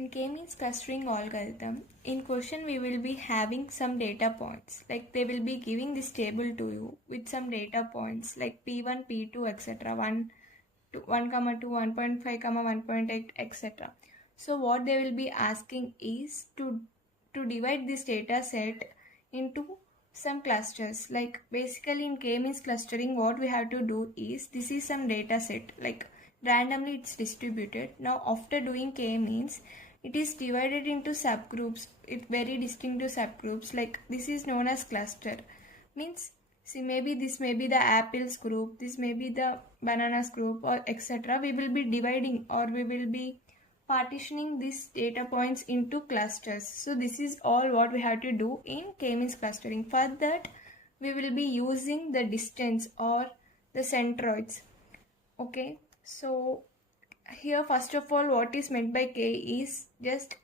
In k-means clustering algorithm, in question we will be having some data points. Like they will be giving this table to you with some data points like p1, p2, etc. 1, 2, 1, 2, 1.5, 1.8, etc. So what they will be asking is to divide this data set into some clusters. Like basically in k-means clustering, what we have to do is, this is some data set, like randomly it's distributed. Now after doing k-means, it is divided into subgroups. It's very distinct to subgroups. Like this is known as cluster. Means, see, maybe this may be the apples group, this may be the bananas group, or etc. We will be dividing, or we will be partitioning these data points into clusters. So this is all what we have to do in k-means clustering. For that, we will be using the distance or the centroids. Okay, so here first of all, what is meant by k is just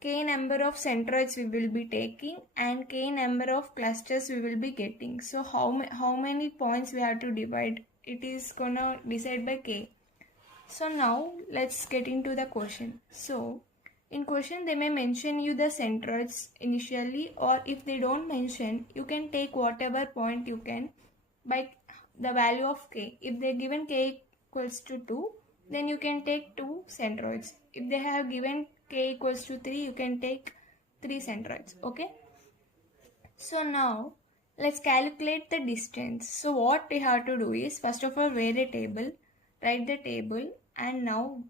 k number of centroids we will be taking and k number of clusters we will be getting. So how many points we have to divide, it is gonna decide by k. So now let's get into the question. So in question they may mention you the centroids initially, or if they don't mention, you can take whatever point you can by the value of k. If they given k equals to 2, then you can take 2 centroids. If they have given k equals to 3, you can take 3 centroids. Okay. So now let's calculate the distance. So what we have to do is, first of all, write a table, write the table, and now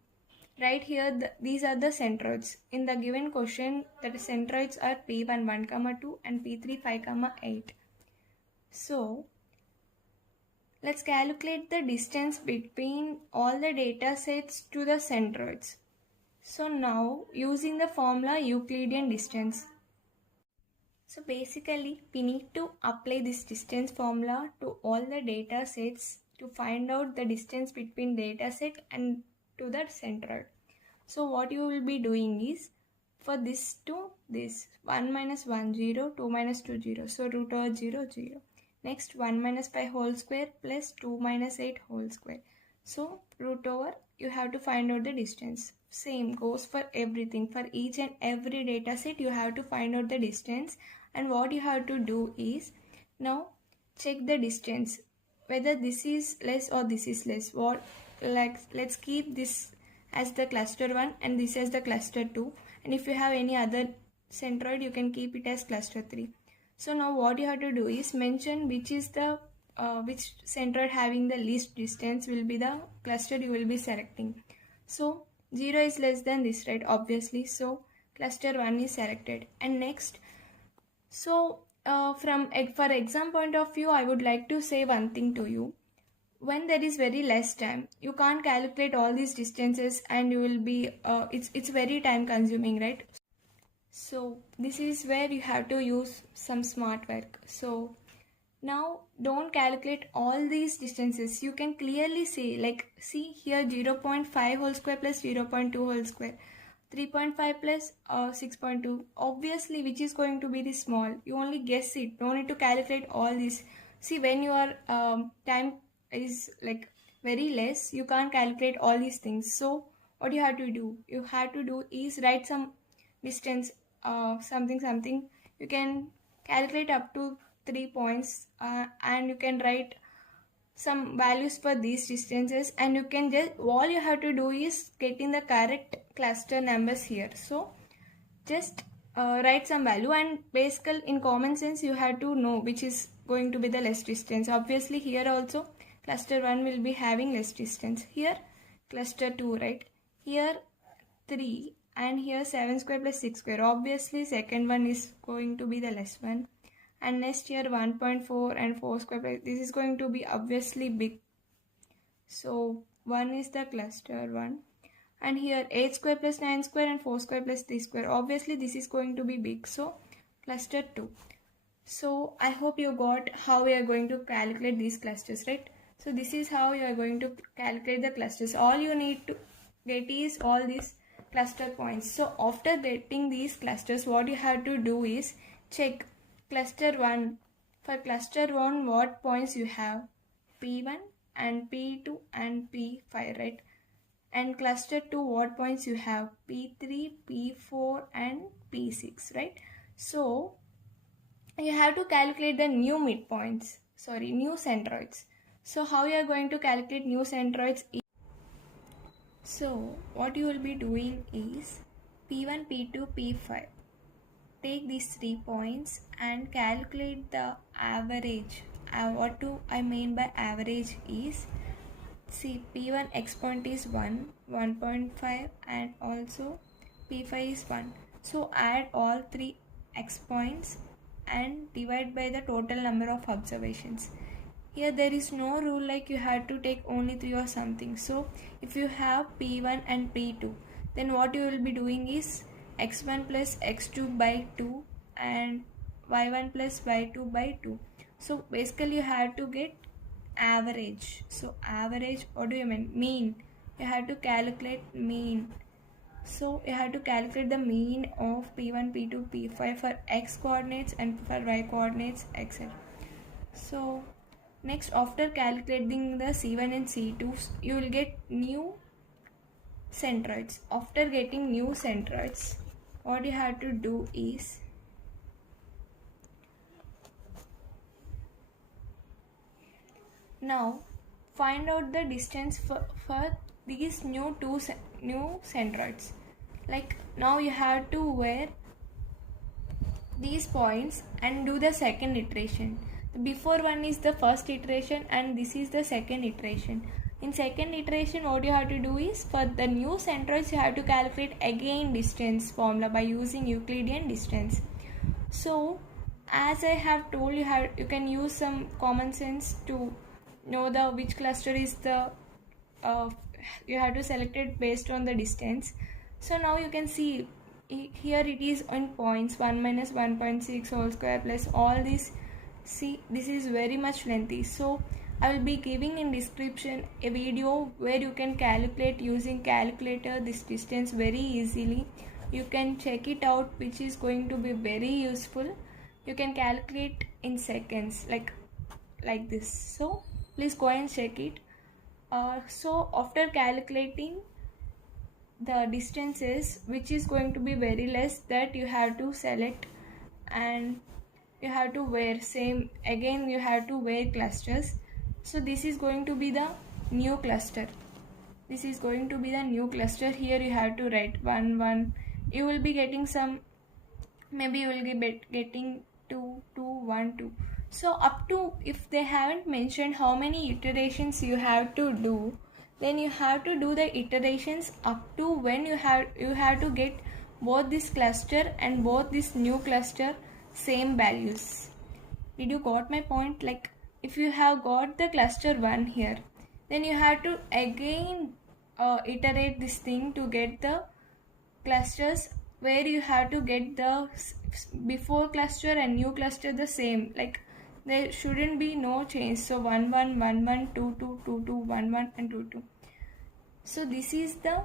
right here these are the centroids. In the given question, the centroids are p1 1, 2 and p3 5, 8. So let's calculate the distance between all the data sets to the centroids. So now using the formula Euclidean distance. So basically we need to apply this distance formula to all the data sets to find out the distance between data set and to the centroid. So what you will be doing is, for this to this, 1 minus 1 0, 2 minus 2 0, so root over 0 0. Next 1 minus 5 whole square plus 2 minus 8 whole square. So root over, you have to find out the distance. Same goes for everything. For each and every data set you have to find out the distance. And what you have to do is, now check the distance, whether this is less or this is less. What, like, let's keep this as the cluster 1 and this as the cluster 2. And if you have any other centroid, you can keep it as cluster 3. So now what you have to do is mention which is the which centroid having the least distance will be the cluster you will be selecting. So 0 is less than this, right? Obviously. So cluster 1 is selected. And next, so for exam point of view, I would like to say one thing to you. When there is very less time, you can't calculate all these distances, and you will be it's very time consuming, right? So this is where you have to use some smart work. So now don't calculate all these distances. You can clearly see, like, see here 0.5 whole square plus 0.2 whole square, 3.5 plus 6.2. Obviously, which is going to be the small? You only guess it. Don't need to calculate all this. See, when your time is like very less, you can't calculate all these things. So what you have to do? You have to do is write some distance, something. You can calculate up to 3 points, and you can write some values for these distances, and you can just, all you have to do is getting the correct cluster numbers here. So just write some value, and basically in common sense you have to know which is going to be the less distance. Obviously here also cluster 1 will be having less distance. Here cluster 2, right? Here 3, and here 7 square plus 6 square. Obviously second one is going to be the less one. And next here 1.4 and 4 square, this is going to be obviously big. So 1 is the cluster 1. And here 8 square plus 9 square and 4 square plus 3 square. Obviously this is going to be big. So cluster 2. So I hope you got how we are going to calculate these clusters, right? So this is how you are going to calculate the clusters. All you need to get is all these cluster points. So after getting these clusters, what you have to do is check cluster 1. For cluster 1, what points you have? P1 and P2 and P5, right? and cluster to what points you have? P3, P4 and P6, right? So you have to calculate the new midpoints, new centroids. So how you are going to calculate new centroids? So what you will be doing is P1, P2, P5. Take these 3 points and calculate the average. What do I mean by average is, see, P1 exponent is 1, 1.5 and also P5 is 1. So add all 3 expoints and divide by the total number of observations. Here there is no rule like you have to take only 3 or something. So if you have P1 and P2, then what you will be doing is x1 plus x2 by 2 and y1 plus y2 by 2. So basically you have to get average. So average, what do you mean? Mean. You have to calculate mean. So you have to calculate the mean of P1, P2, P5 for x coordinates and for y coordinates, etc. So next, after calculating the C1 and C2, you will get new centroids. After getting new centroids, what you have to do is now find out the distance for these new centroids. Like now you have to wear these points and do the second iteration. The before one is the first iteration and this is the second iteration. In second iteration, what you have to do is for the new centroids you have to calculate again distance formula by using Euclidean distance. So as I have told you, you can use some common sense to know the which cluster is the you have to select it based on the distance. So now you can see here it is on points 1 minus 1.6 whole square plus all this. See, this is very much lengthy, so I will be giving in description a video where you can calculate using calculator this distance very easily. You can check it out, which is going to be very useful. You can calculate in seconds like this. So please go and check it. So after calculating the distances, which is going to be very less, that you have to select and you have to wear same again, you have to wear clusters. So this is going to be the new cluster. This is going to be the new cluster. Here you have to write 1 1. You will be getting some, maybe you will be getting 2 2 1 2. So up to, if they haven't mentioned how many iterations you have to do, then you have to do the iterations up to when you have to get both this cluster and both this new cluster same values. Did you got my point? Like if you have got the cluster 1 here, then you have to again iterate this thing to get the clusters where you have to get the before cluster and new cluster the same. Like there shouldn't be no change. So 1 1 1 1 2 2 2 2 1 1 and 2 2. So this is the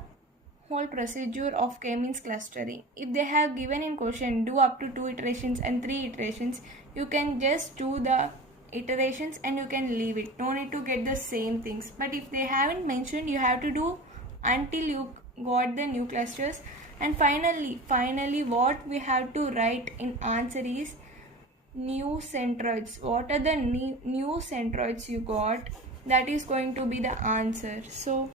whole procedure of k-means clustering. If they have given in question do up to 2 iterations and 3 iterations, you can just do the iterations and you can leave it. No need to get the same things. But if they haven't mentioned, you have to do until you got the new clusters. And finally what we have to write in answer is new centroids. What are the new centroids you got? That is going to be the answer. So